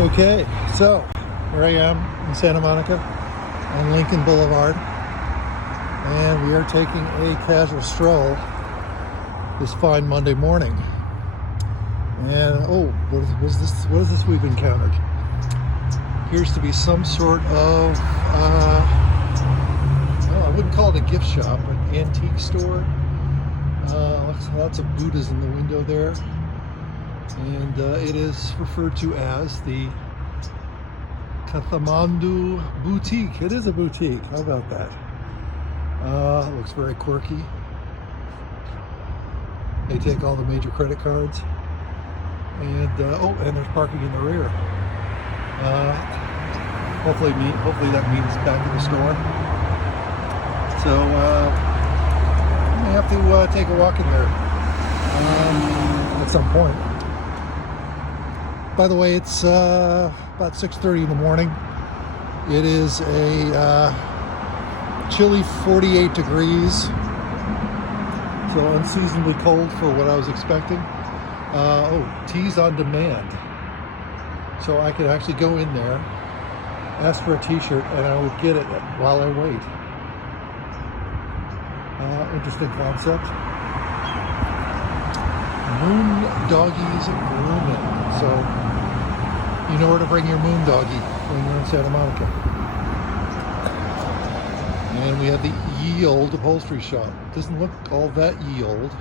Okay, so here I am in Santa Monica on Lincoln Boulevard, and we are taking a casual stroll this fine Monday morning. And what is this? What is this we've encountered? Appears to be some sort of well, I wouldn't call it a gift shop, an antique store. Lots of Buddhas in the window there. And it is referred to as the Kathmandu Boutique. It is a boutique. How about that? It looks very quirky. They take all the major credit cards. And and there's parking in the rear. Hopefully that means back in the store. So I may have to take a walk in there at some point. By the way, it's about 6:30 in the morning. It is a chilly 48 degrees, so unseasonably cold for what I was expecting. Tees on demand. So I could actually go in there, ask for a t-shirt, and I would get it while I wait. Interesting concept. Moon doggies grooming. So you know where to bring your moon doggy when you're in Santa Monica. And we have the ye olde upholstery shop. Doesn't look all that ye olde,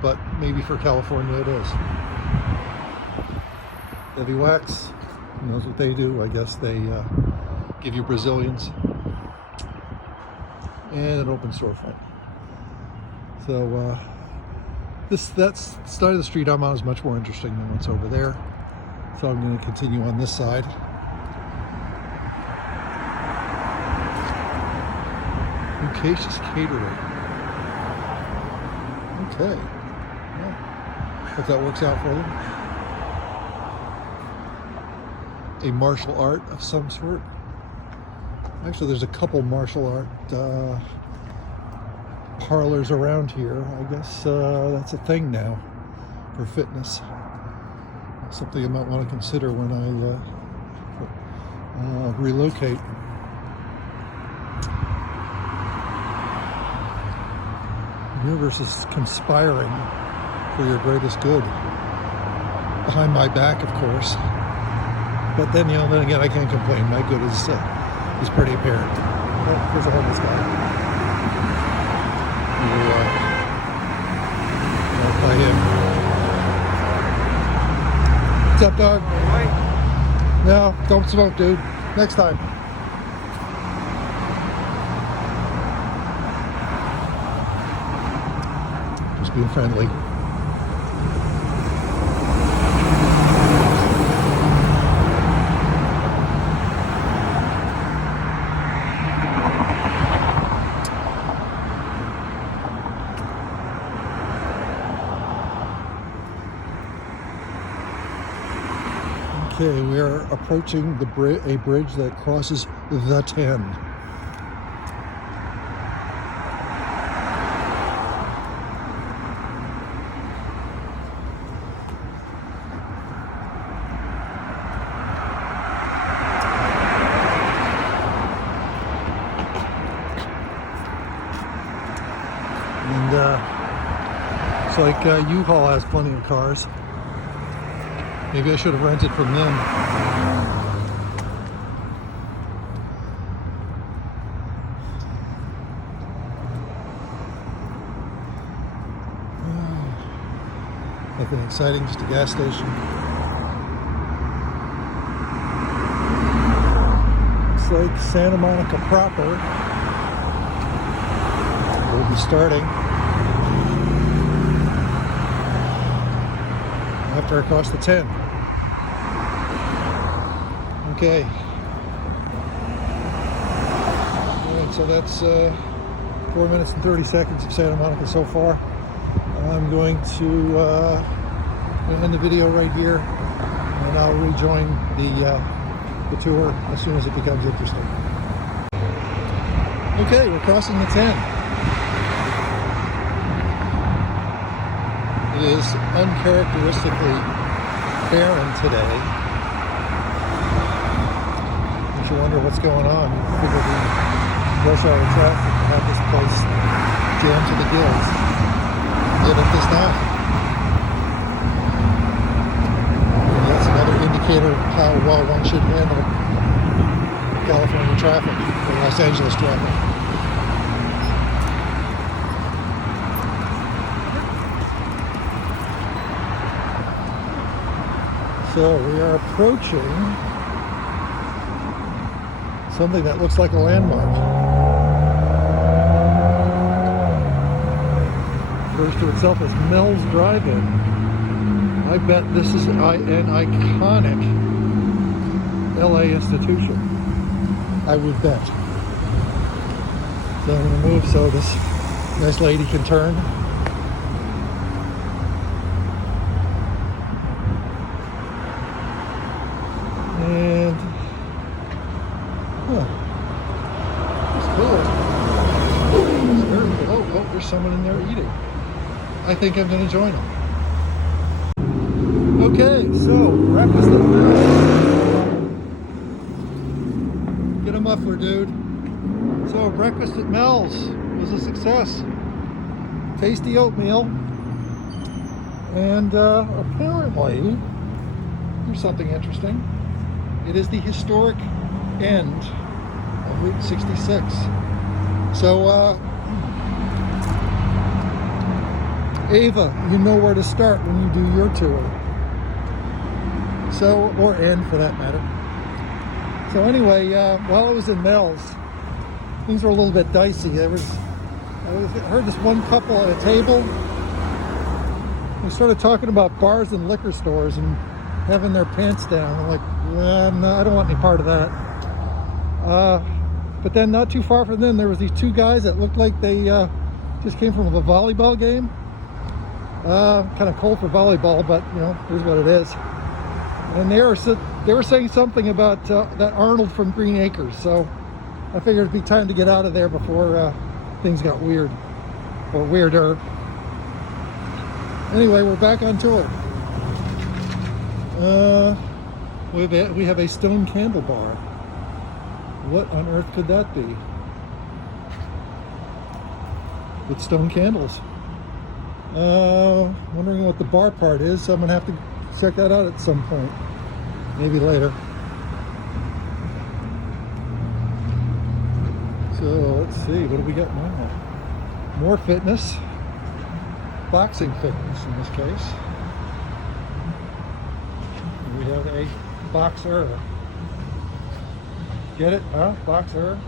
but maybe for California it is. Heavy Wax knows what they do. I guess they give you Brazilians. And an open storefront. So that side of the street I'm on is much more interesting than what's over there. So I'm going to continue on this side. Lucasius Catering. Okay. Yeah. Hope that works out for them. A martial art of some sort. Actually, there's a couple martial art parlors around here. I guess that's a thing now for fitness. Something I might want to consider when I relocate. The universe is conspiring for your greatest good. Behind my back, of course. But then, then again, I can't complain. My good is pretty apparent. Oh, there's a homeless guy. By him. What's up, dog? Wait. No, don't smoke, dude. Next time. Just being friendly. Okay, we are approaching a bridge that crosses the 10. And it's like U-Haul has plenty of cars. Maybe I should have rented from them. Nothing exciting, just a gas station. Looks like Santa Monica proper will be starting after I cross the 10. Okay. Alright, so that's 4 minutes and 30 seconds of Santa Monica so far. I'm going to end the video right here, and I'll rejoin the tour as soon as it becomes interesting. Okay, we're crossing the 10. It is uncharacteristically barren today. you wonder what's going on. You figure the rush hour traffic to have this place jammed to the gills. Yet it does not. And that's another indicator of how well one should handle California traffic, or Los Angeles traffic. So we are approaching something that looks like a landmark. Refers to itself as Mel's Drive-In. I bet this is an iconic LA institution. I would bet. So I'm going to move so this nice lady can turn. And it's cool. Oh, there's someone in there eating. I think I'm going to join them. Okay, so breakfast at Mel's. Get a muffler, dude. So breakfast at Mel's was a success. Tasty oatmeal, and apparently there's something interesting. It is the historic end of Route 66. So, Ava, you know where to start when you do your tour. So, or end for that matter. So anyway, while I was in Mel's, things were a little bit dicey. I heard this one couple at a table. They started talking about bars and liquor stores and having their pants down. I'm like, no, I don't want any part of that. But then not too far from them, there was these two guys that looked like they just came from a volleyball game. Kind of cold for volleyball, but you know, here's what it is. And they were saying something about that Arnold from Green Acres. So I figured it'd be time to get out of there before things got weird, or weirder. Anyway, we're back on tour. We have a stone candle bar. What on earth could that be? With stone candles. Wondering what the bar part is, so I'm gonna have to check that out at some point. Maybe later. So let's see, what do we got now? More fitness. Boxing fitness in this case. We have a boxer. Get it? Huh? Boxer.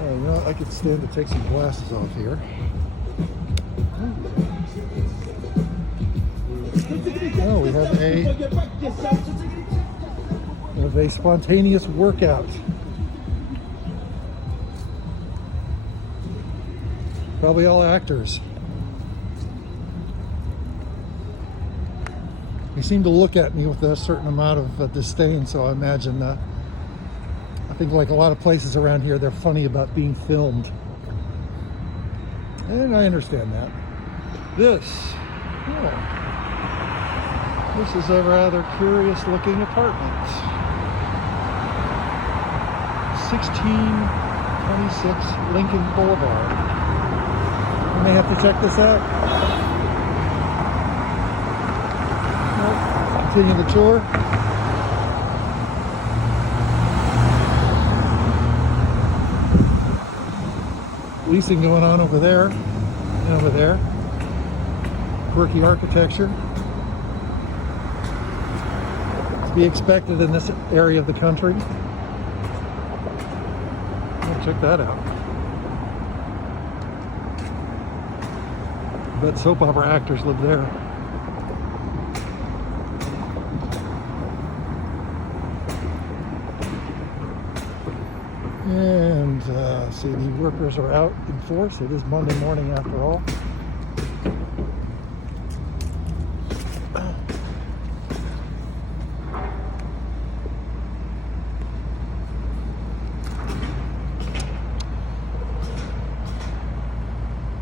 Oh, you know what? I could stand to take some glasses off here. Oh, we have a spontaneous workout. Probably all actors. They seem to look at me with a certain amount of disdain, so I imagine I think like a lot of places around here, they're funny about being filmed. And I understand that. This is a rather curious looking apartment. 1626 Lincoln Boulevard. I may have to check this out. Continue the tour. Leasing going on over there and over there. Quirky architecture. To be expected in this area of the country. Check that out. I bet soap opera actors live there. And see, the workers are out in force. It is Monday morning after all.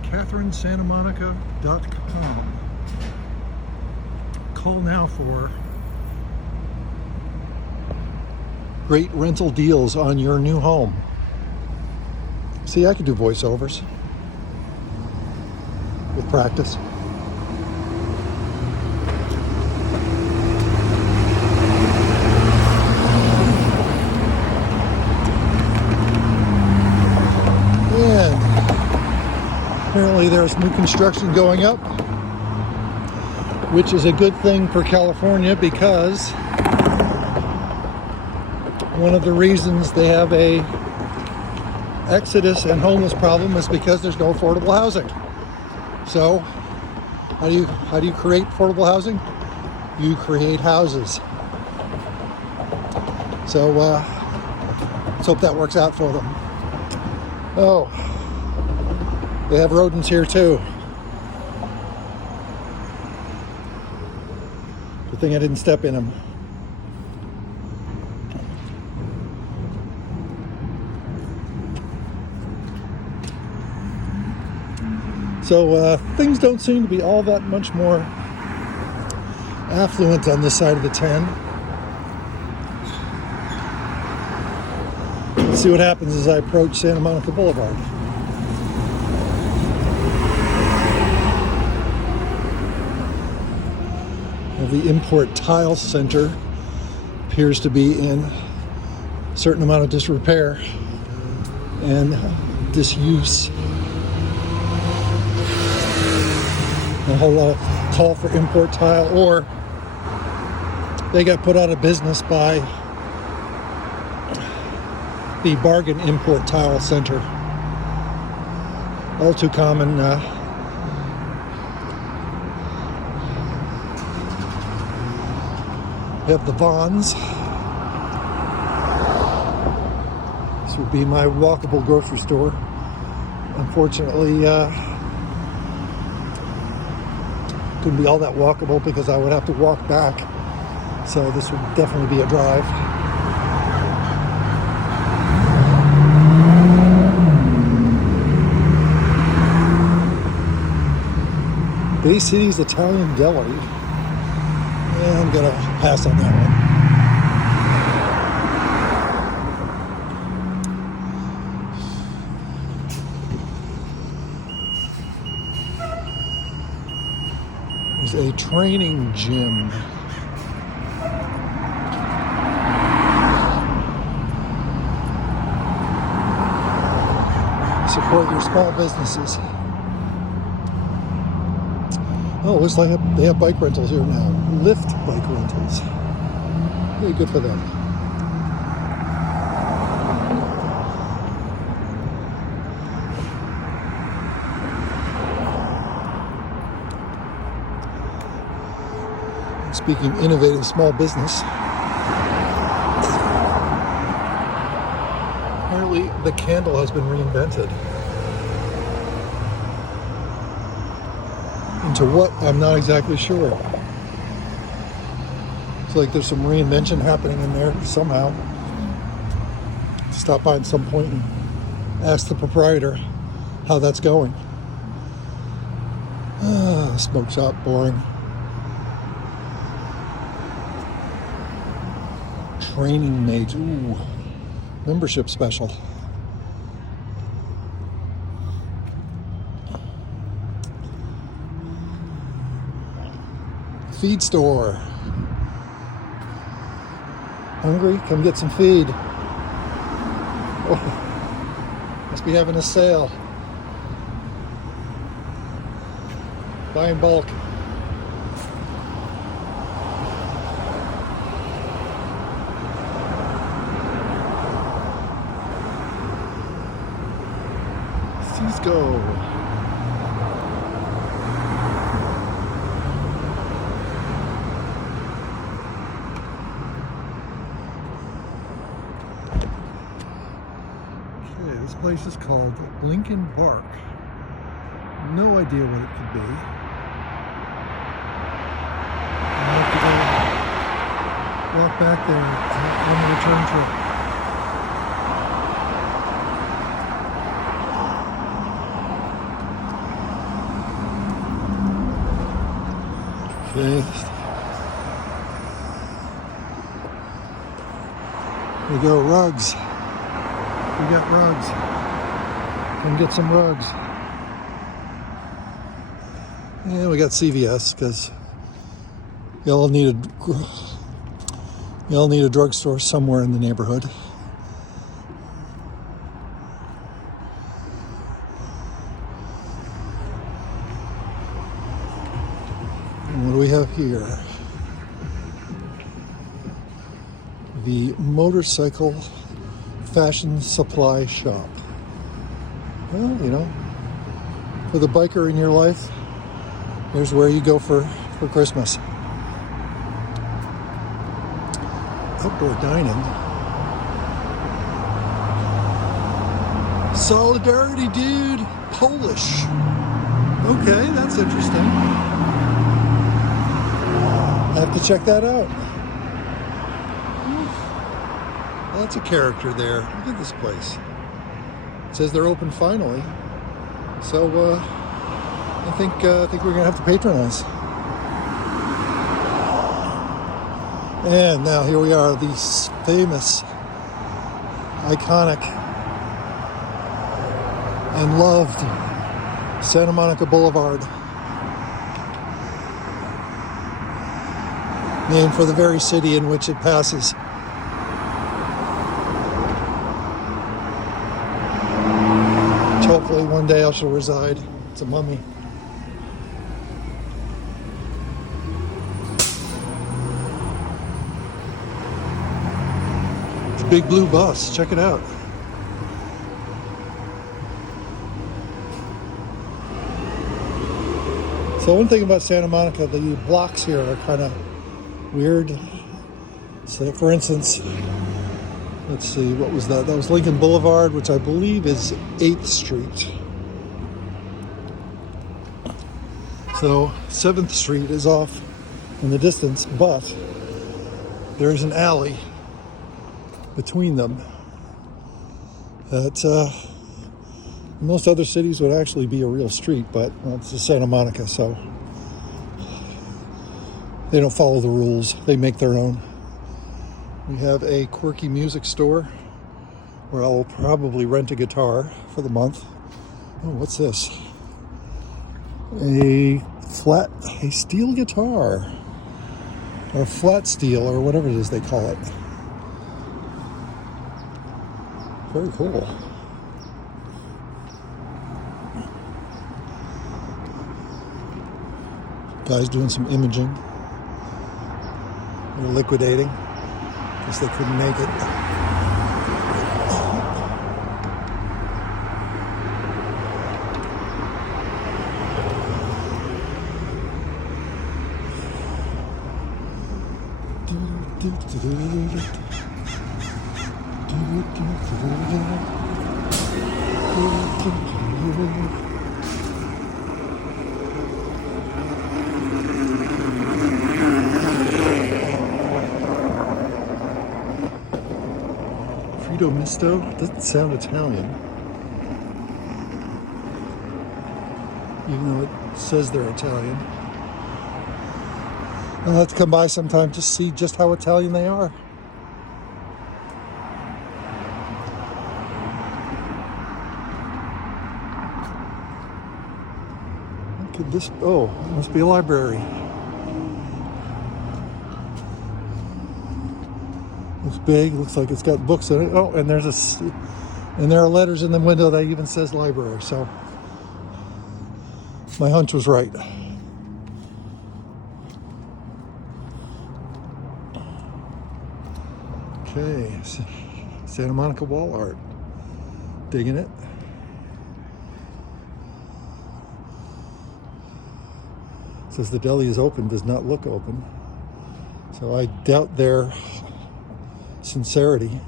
CatherineSantaMonica.com. Call now for great rental deals on your new home. See, I could do voiceovers with practice. And apparently there's new construction going up, which is a good thing for California, because one of the reasons they have a exodus and homeless problem is because there's no affordable housing. So how do you create affordable housing? You create houses. So let's hope that works out for them. Oh, they have rodents here too. Good thing I didn't step in them. So things don't seem to be all that much more affluent on this side of the 10. Let's see what happens as I approach Santa Monica Boulevard. Well, the Import Tile Center appears to be in a certain amount of disrepair and disuse. A whole lot of call for import tile, or they got put out of business by the Bargain Import Tile Center. All too common. We have the Vons. This would be my walkable grocery store. Unfortunately, couldn't be all that walkable because I would have to walk back. So this would definitely be a drive. Bay City's Italian Deli. Yeah, I'm gonna pass on that one. There's a training gym. Support your small businesses. Oh, looks like they have bike rentals here now. Lyft bike rentals. Hey, good for them. Speaking innovative small business, apparently the candle has been reinvented. Into what? I'm not exactly sure. It's like there's some reinvention happening in there somehow. Stop by at some point and ask the proprietor how that's going. Smoke shop, boring. Training maids, ooh, membership special. Feed store. Hungry? Come get some feed. Oh, must be having a sale. Buy in bulk. Let's go. Okay, this place is called Lincoln Park. No idea what it could be. I'll have to go walk back there on the return trip. Okay. We go rugs. We got rugs. Come get some rugs. And we got CVS because y'all need a drugstore somewhere in the neighborhood. And what do we have here? The Motorcycle Fashion Supply Shop. Well, you know, for the biker in your life, here's where you go for Christmas. Outdoor dining. Solidarity, dude. Polish. Okay, that's interesting. I have to check that out. Well, that's a character there. Look at this place. It says they're open finally. So I think we're gonna have to patronize. And now here we are, the famous, iconic, and loved Santa Monica Boulevard. Named for the very city in which it passes. Which hopefully one day I shall reside. It's a mummy. It's a big blue bus. Check it out. So one thing about Santa Monica, the blocks here are kind of weird. So for instance, let's see, what was that? That was Lincoln Boulevard, which I believe is 8th Street. So 7th Street is off in the distance, but there's an alley between them that most other cities would actually be a real street, but well, it's Santa Monica, so they don't follow the rules. They make their own. We have a quirky music store where I will probably rent a guitar for the month. Oh, what's this? A steel guitar. Or flat steel, or whatever it is they call it. Very cool. Guys doing some imaging. They're liquidating. Guess they couldn't make it. Frito Misto doesn't sound Italian, even though it says they're Italian. I'll have to come by sometime to see just how Italian they are. What could this? Oh, it must be a library. Looks big. Looks like it's got books in it. Oh, and there are letters in the window that even says library. So my hunch was right. Okay, Santa Monica wall art. Digging it. It says the deli is open, does not look open. So I doubt their sincerity.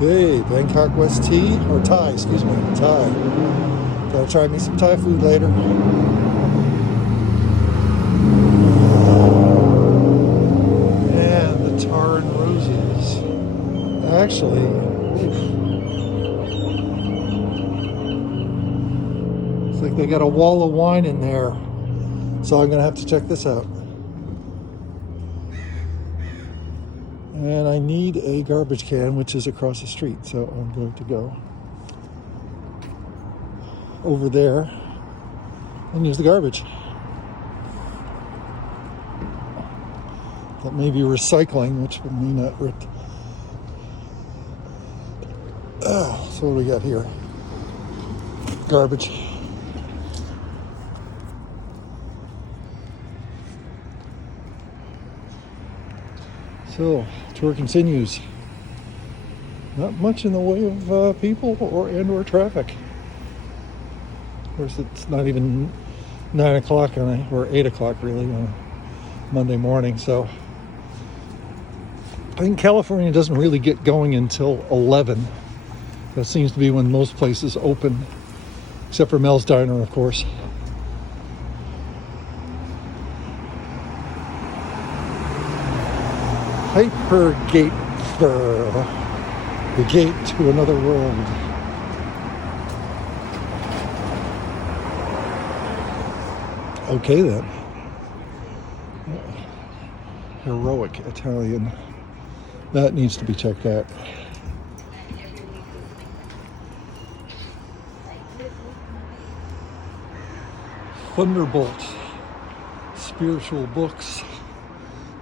Okay, Bangkok West tea, or Thai, excuse me, Thai. Gotta try me some Thai food later. And the Tar and Roses. Actually, it's like they got a wall of wine in there. So I'm going to have to check this out. And I need a garbage can, which is across the street. So I'm going to go over there and use the garbage. That may be recycling, which may not. So what do we got here? Garbage. So, tour continues. Not much in the way of people or traffic. Of course, it's not even 9 o'clock or 8 o'clock really on a Monday morning. So, I think California doesn't really get going until 11. That seems to be when most places open, except for Mel's Diner, of course. Hypergate, the gate to another world. Okay then. Heroic Italian. That needs to be checked out. Thunderbolt spiritual books.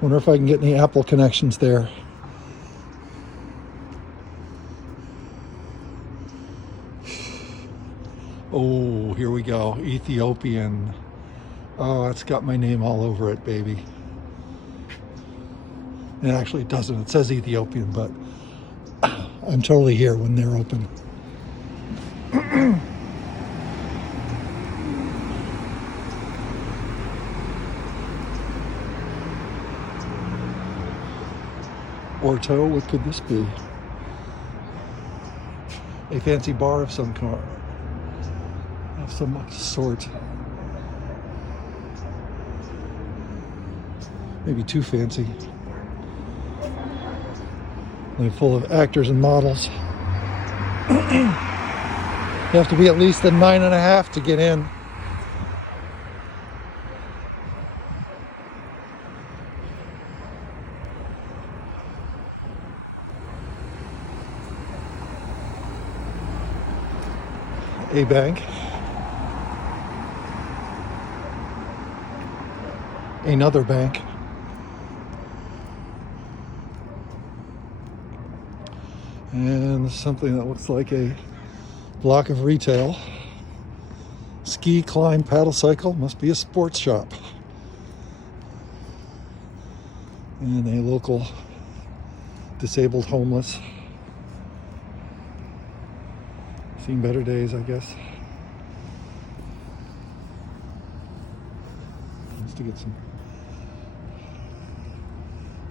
Wonder if I can get any Apple connections there. Oh, here we go. Ethiopian. Oh, it's got my name all over it, baby. And actually it doesn't. It says Ethiopian, but I'm totally here when they're open. Orto, what could this be? A fancy bar of some kind, of some sort. Maybe too fancy. They're full of actors and models. You have to be at least a 9.5 to get in. A bank. Another bank. And something that looks like a block of retail. Ski, climb, paddle, cycle. Must be a sports shop. And a local disabled homeless. Seen better days, I guess. Wants to get some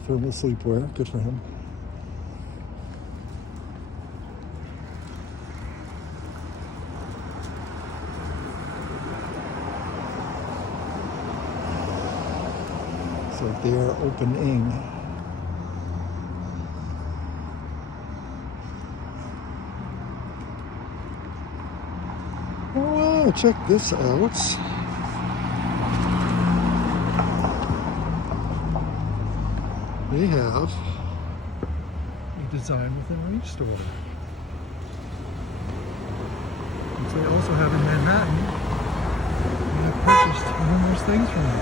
thermal sleepwear. Good for him. So they're opening. Oh, check this out. They have a design within reach store. Which they also have in Manhattan. And I've purchased numerous things from them.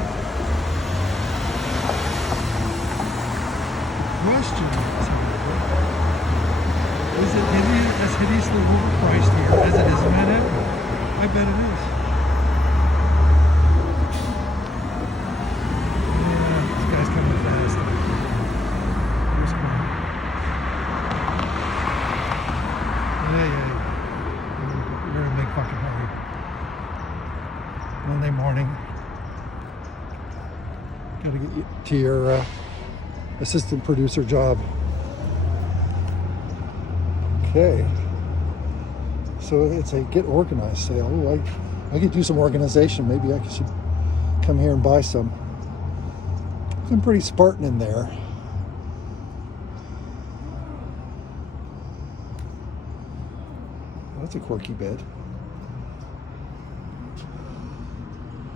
The question is it as hideously overpriced here as it is in Manhattan? I bet it is. Yeah, this guy's coming fast. Here's one. Yeah. We're in a big fucking hurry. Monday morning. Gotta get you to your assistant producer job. Okay. So it's a get organized sale. Ooh, I could do some organization. Maybe I should come here and buy some. I'm pretty Spartan in there. That's a quirky bed.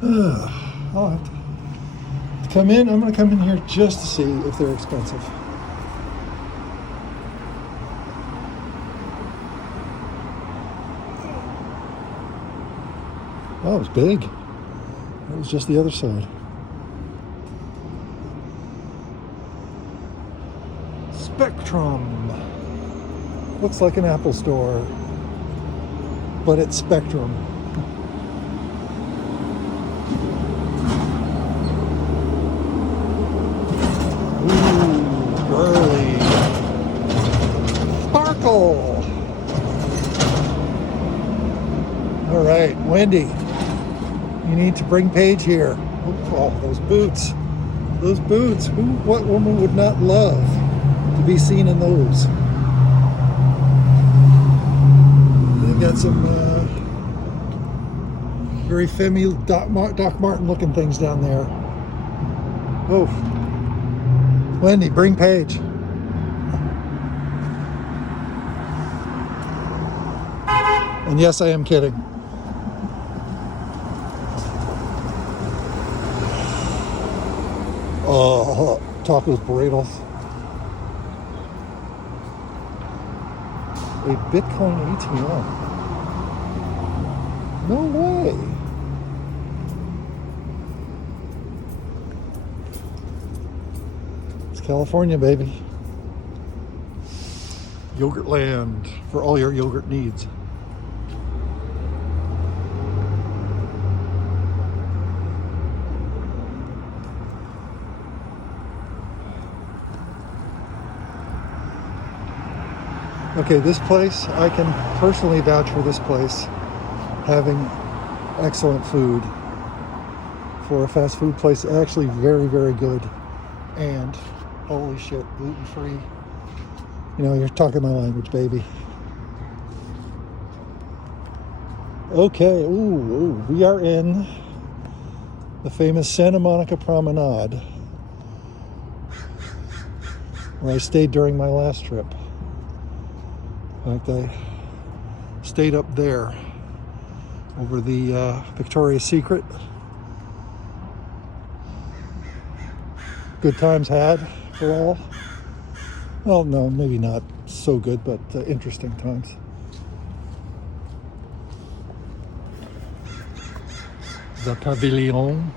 I'll have to come in. I'm going to come in here just to see if they're expensive. Oh, it's big. That was just the other side. Spectrum. Looks like an Apple store, but it's Spectrum. Ooh, girly. Sparkle. All right, Wendy, you need to bring Paige here. Oh, those boots. Those boots. What woman would not love to be seen in those? They got some very femmy Doc Martin looking things down there. Oh, Wendy, bring Paige. And yes, I am kidding. Tacos burritos. A Bitcoin ATM. No way. It's California, baby. Yogurt land for all your yogurt needs. Okay, this place, I can personally vouch for this place having excellent food. For a fast food place, actually very, very good. And holy shit, gluten-free. You know, you're talking my language, baby. Okay, ooh, we are in the famous Santa Monica Promenade, where I stayed during my last trip. In fact, I stayed up there over the Victoria's Secret. Good times had for all. Well, no, maybe not so good, but interesting times. The Pavilion.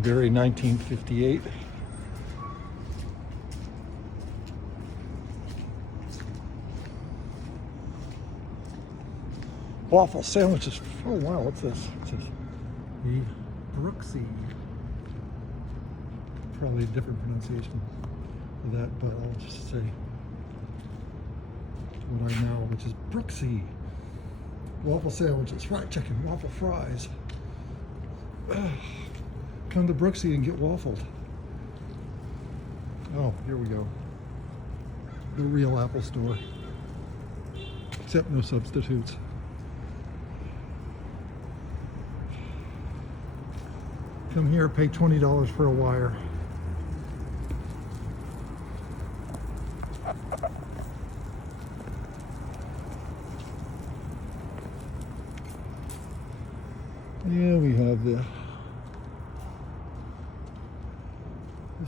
Very 1958. Waffle sandwiches. Oh wow, what's this? What's this? The Brooksy. Probably a different pronunciation for that, but I'll just say what I know, which is Brooksy. Waffle sandwiches, fried chicken, waffle fries. Come to Brooksy and get waffled. Oh, here we go. The real Apple store. Except no substitutes. Come here, pay $20 for a wire. Yeah, we have the...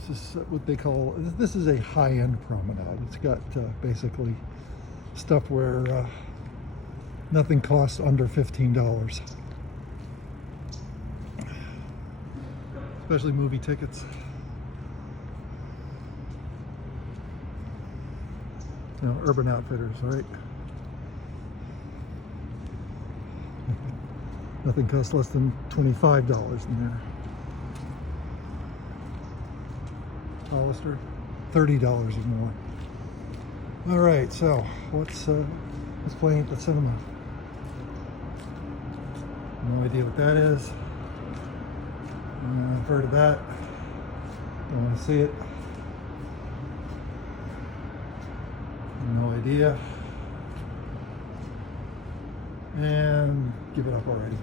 This is what they call, this is a high-end promenade. It's got basically stuff where nothing costs under $15. Especially movie tickets. You know, Urban Outfitters, right? Nothing costs less than $25 in there. Hollister, $30 or more. All right, so what's playing at the cinema? No idea what that is. I've heard of that. Don't want to see it. No idea. And give it up already.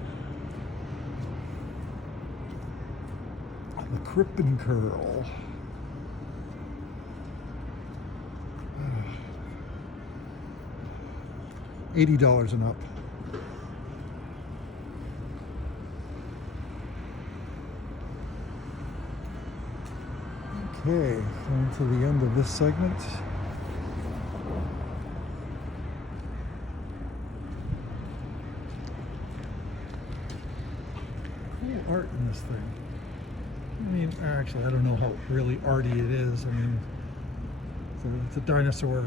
The Crip and Curl. $80 and up. Okay, on to the end of this segment. Cool art in this thing. I mean, actually, I don't know how really arty it is. I mean, it's a dinosaur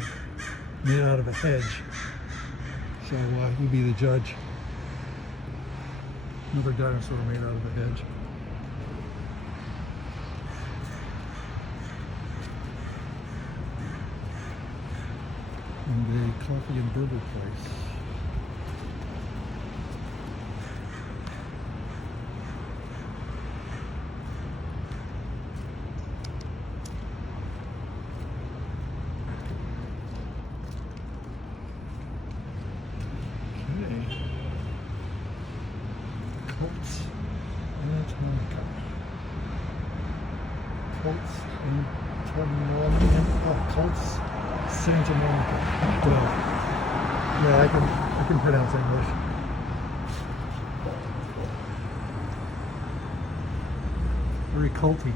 made out of a hedge. So you be the judge. Another dinosaur made out of a hedge. And a coffee and burger place. Colts Santa Monica. Well, yeah, I can pronounce English. Very culty.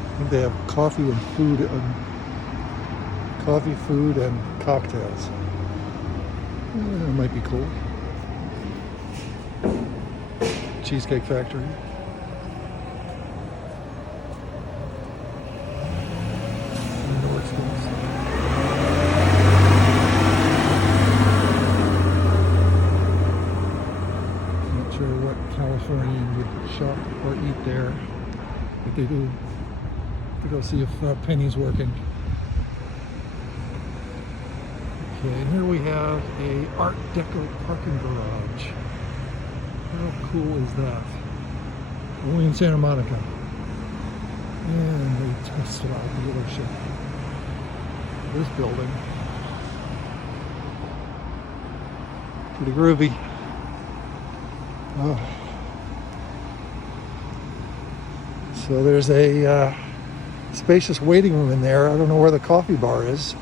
I think they have coffee, food, and cocktails. It might be cool. Cheesecake Factory. Not sure what Californian would shop or eat there, but they do. To go see if Penny's working. Okay, and here we have a Art Deco parking garage. How cool is that? Only in Santa Monica. And a Tesla dealership. This building. Pretty groovy. Oh. So there's a spacious waiting room in there. I don't know where the coffee bar is.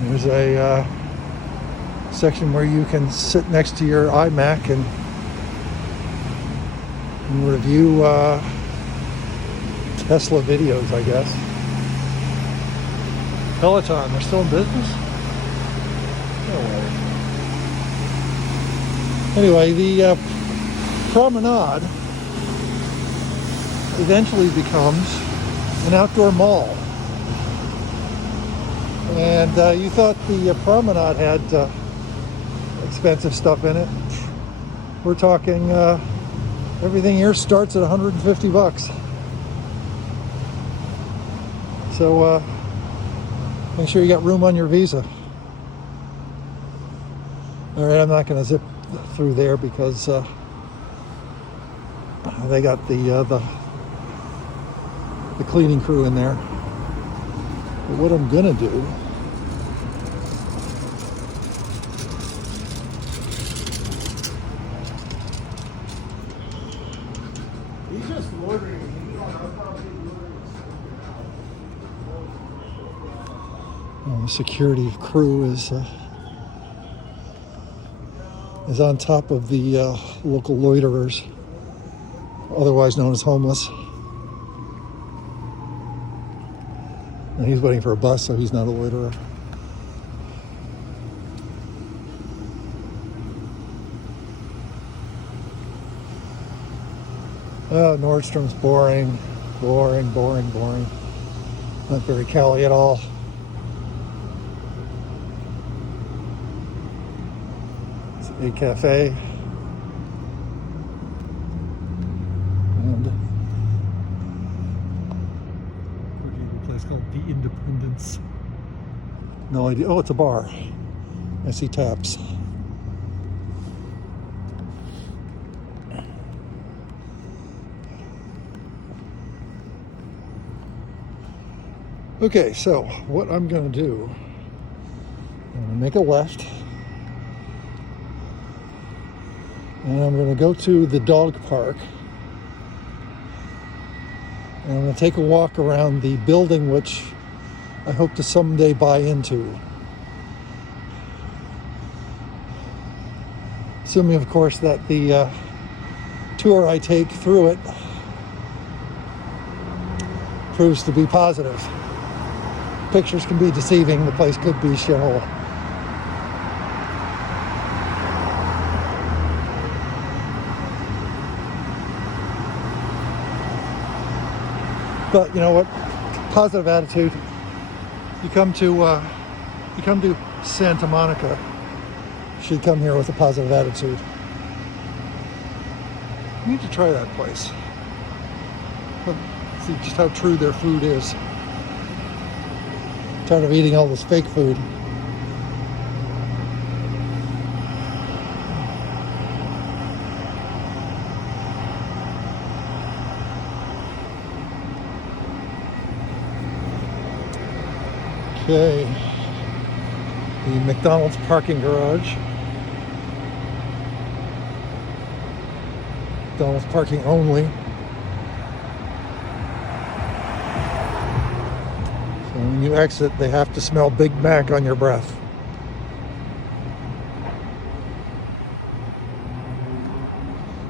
There's a section where you can sit next to your iMac and review Tesla videos, I guess. Peloton, they're still in business? No way. Anyway, the promenade eventually becomes an outdoor mall. And you thought the promenade had expensive stuff in it. We're talking everything here starts at $150. So make sure you got room on your Visa. All right, I'm not going to zip through there because they got the cleaning crew in there. But what I'm gonna do he's just loitering. The security crew is on top of the local loiterers, otherwise known as homeless. And he's waiting for a bus, so he's not a loiterer. Oh, Nordstrom's boring. Not very Cali at all. It's a cafe. And a place called The Independence. No idea. Oh, it's a bar. I see taps. Okay, so what I'm going to do, I'm going to make a left And I'm going to go to the dog park. And I'm going to take a walk around the building, which I hope to someday buy into. Assuming, of course, that the tour I take through it proves to be positive. Pictures can be deceiving. The place could be a shithole. But you know what? Positive attitude. You come to Santa Monica. You should come here with a positive attitude. You need to try that place. But see just how true their food is. I'm tired of eating all this fake food. Okay, the McDonald's parking garage. McDonald's parking only. So when you exit, they have to smell Big Mac on your breath.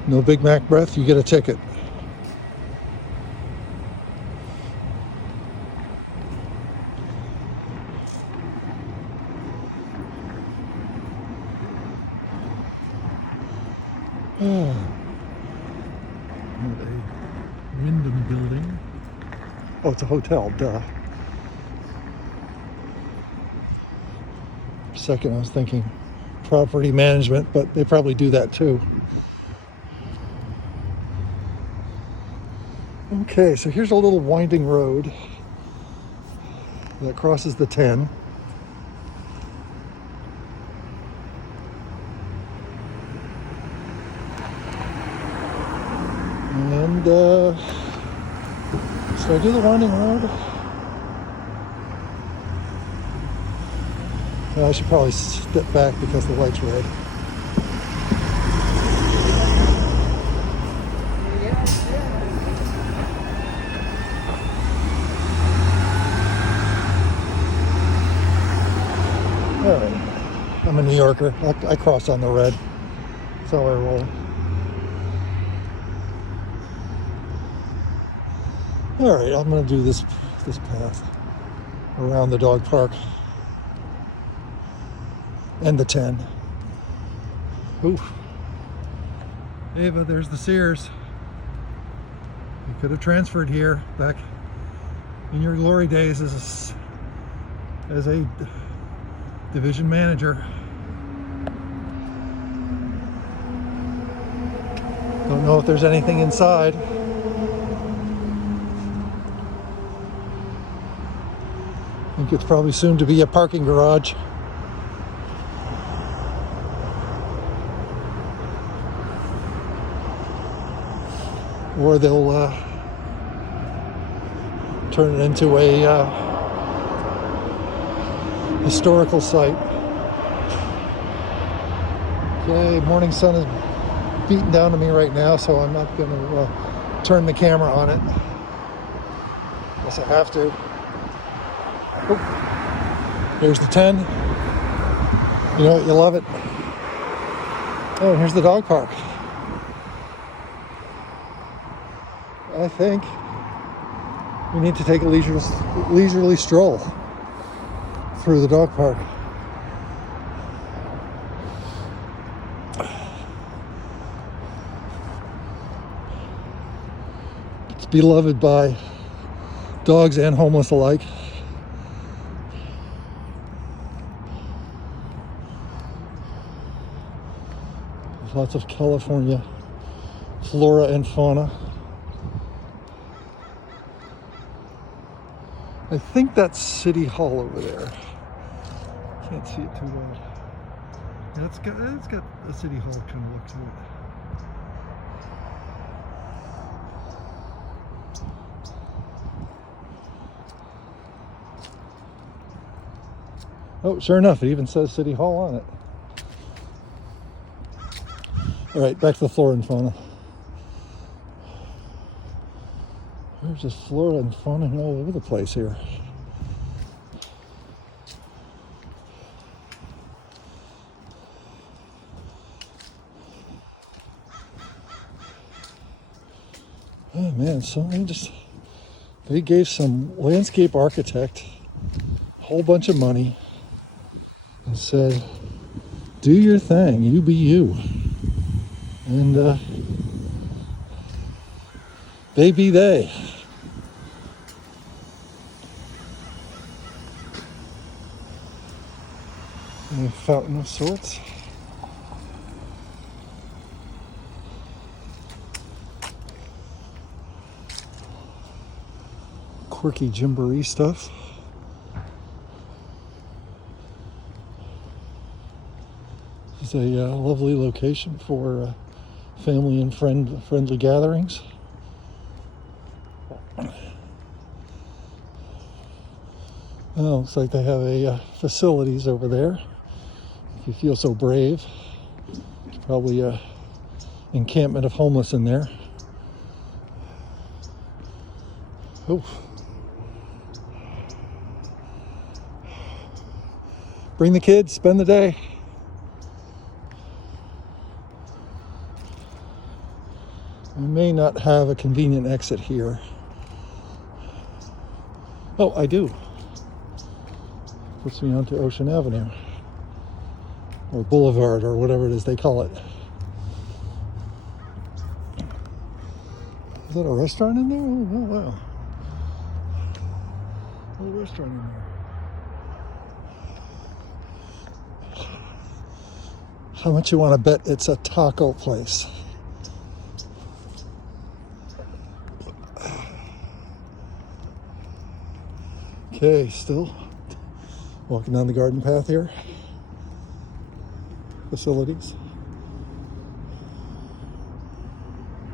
No Big Mac breath, you get a ticket. Oh, a Wyndham building. Oh, it's a hotel, duh. For a second I was thinking property management, but they probably do that too. Okay, so here's a little winding road that crosses the 10. And should I do the winding road? Well, I should probably step back because the light's red. All right, I'm a New Yorker. I cross on the red. That's how I roll. All right, I'm going to do this path around the dog park and the 10. Ooh. Ava, there's the Sears. You could have transferred here back in your glory days as a division manager. Don't know if there's anything inside. I think it's probably soon to be a parking garage. Or they'll turn it into a historical site. Okay, morning sun is beating down to me right now, so I'm not going to turn the camera on it. Guess I have to. Oh, here's the 10. You know what? You love it. Oh, and here's the dog park. I think we need to take a leisurely stroll through the dog park. It's beloved by dogs and homeless alike. There's lots of California flora and fauna. I think that's City Hall over there. Can't see it too well. Yeah, it's got a City Hall kind of look to it. Oh, sure enough, it even says City Hall on it. All right, back to the flora and fauna. There's just flora and fauna all over the place here. Oh man, so they gave some landscape architect a whole bunch of money and said, do your thing, you be you. And they be they. And a fountain of sorts. Quirky gymboree stuff. It's a lovely location for family and friendly gatherings. Well, looks like they have a facilities over there. If you feel so brave, there's probably a encampment of homeless in there. Oh. Bring the kids, spend the day. We may not have a convenient exit here. Oh, I do. Puts me onto Ocean Avenue. Or Boulevard, or whatever it is they call it. Is that a restaurant in there? Oh wow. A restaurant in there. How much you want to bet it's a taco place? Okay, still walking down the garden path here. Facilities.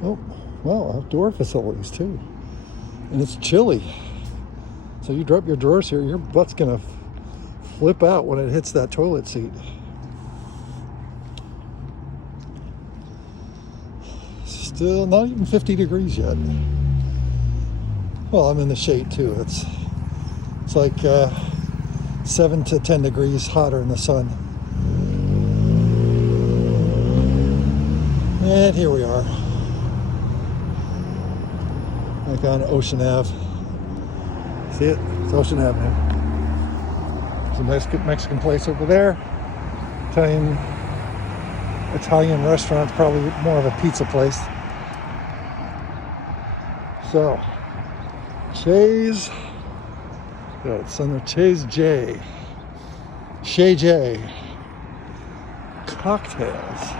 Oh, wow, outdoor facilities too. And it's chilly. So you drop your drawers here, your butt's gonna flip out when it hits that toilet seat. Still not even 50 degrees yet. Well, I'm in the shade too. It's like 7 to 10 degrees hotter in the sun. And here we are. Like on Ocean Ave. See it? It's Ocean Avenue. There's a Mexican place over there. Italian restaurant, probably more of a pizza place. So, Shays. Yeah, it's under Shays J. Shay J. Cocktails.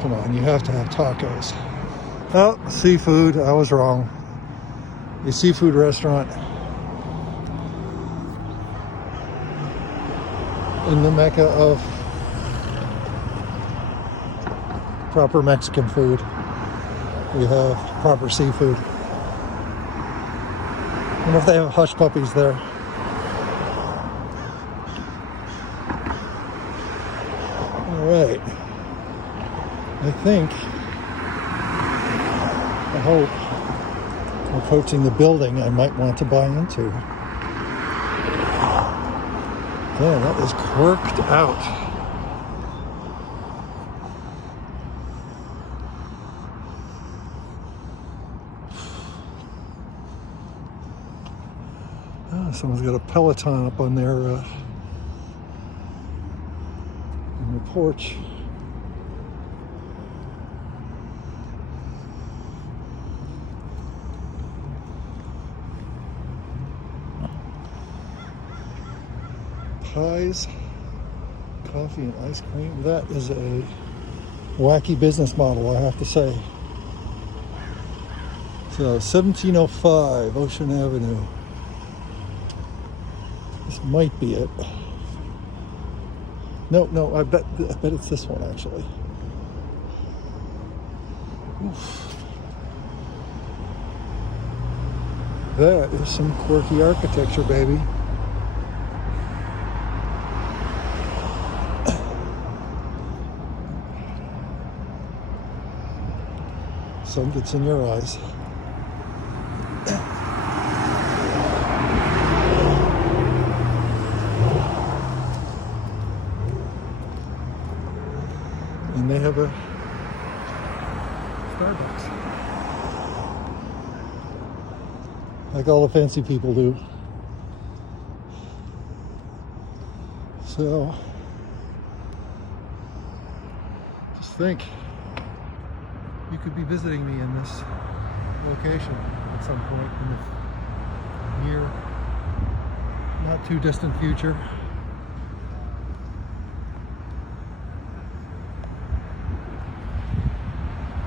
Come on, you have to have tacos. Oh, seafood. I was wrong. A seafood restaurant in the Mecca of proper Mexican food. We have proper seafood. I wonder if they have hush puppies there. All right. I hope, approaching the building I might want to buy into. Yeah, that is quirked out. Someone's got a Peloton up on their porch. Pies, coffee and ice cream. That is a wacky business model, I have to say. So 1705 Ocean Avenue. This might be it. No, I bet it's this one actually. Oof. That is some quirky architecture, baby. sun gets in your eyes. And they have a Starbucks, like all the fancy people do. So, just think, you could be visiting me in this location at some point in the near, not too distant future.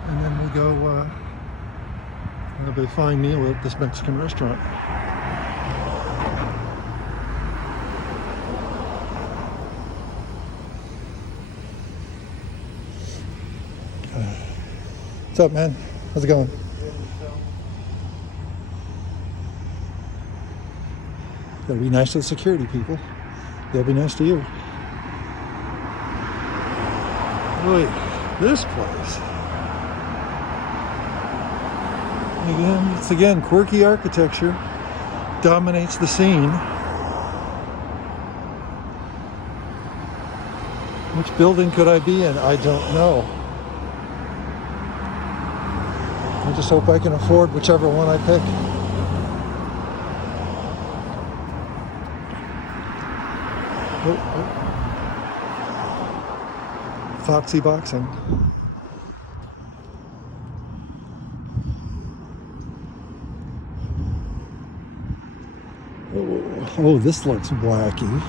And then we'll go have a fine meal at this Mexican restaurant. What's up, man? How's it going? Gotta be nice to the security people. They'll be nice to you. Wait, this place. It's again quirky architecture dominates the scene. Which building could I be in? I don't know. I just hope I can afford whichever one I pick. Foxy boxing. Oh, this looks wacky.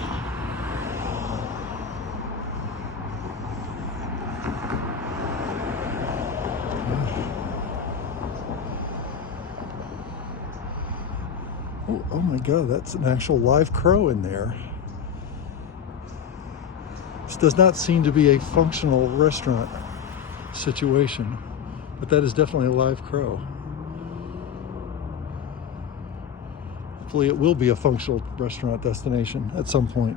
Oh my God, that's an actual live crow in there. This does not seem to be a functional restaurant situation, but that is definitely a live crow. Hopefully it will be a functional restaurant destination at some point.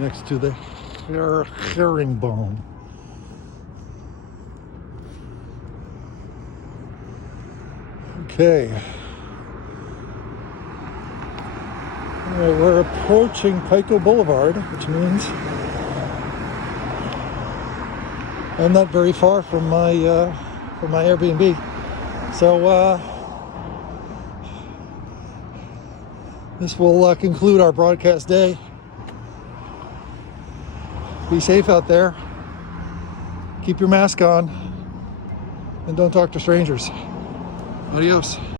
Next to the herringbone. Okay. All right, we're approaching Pico Boulevard, which means I'm not very far from my Airbnb. So this will conclude our broadcast day. Be safe out there. Keep your mask on, and don't talk to strangers. Adios.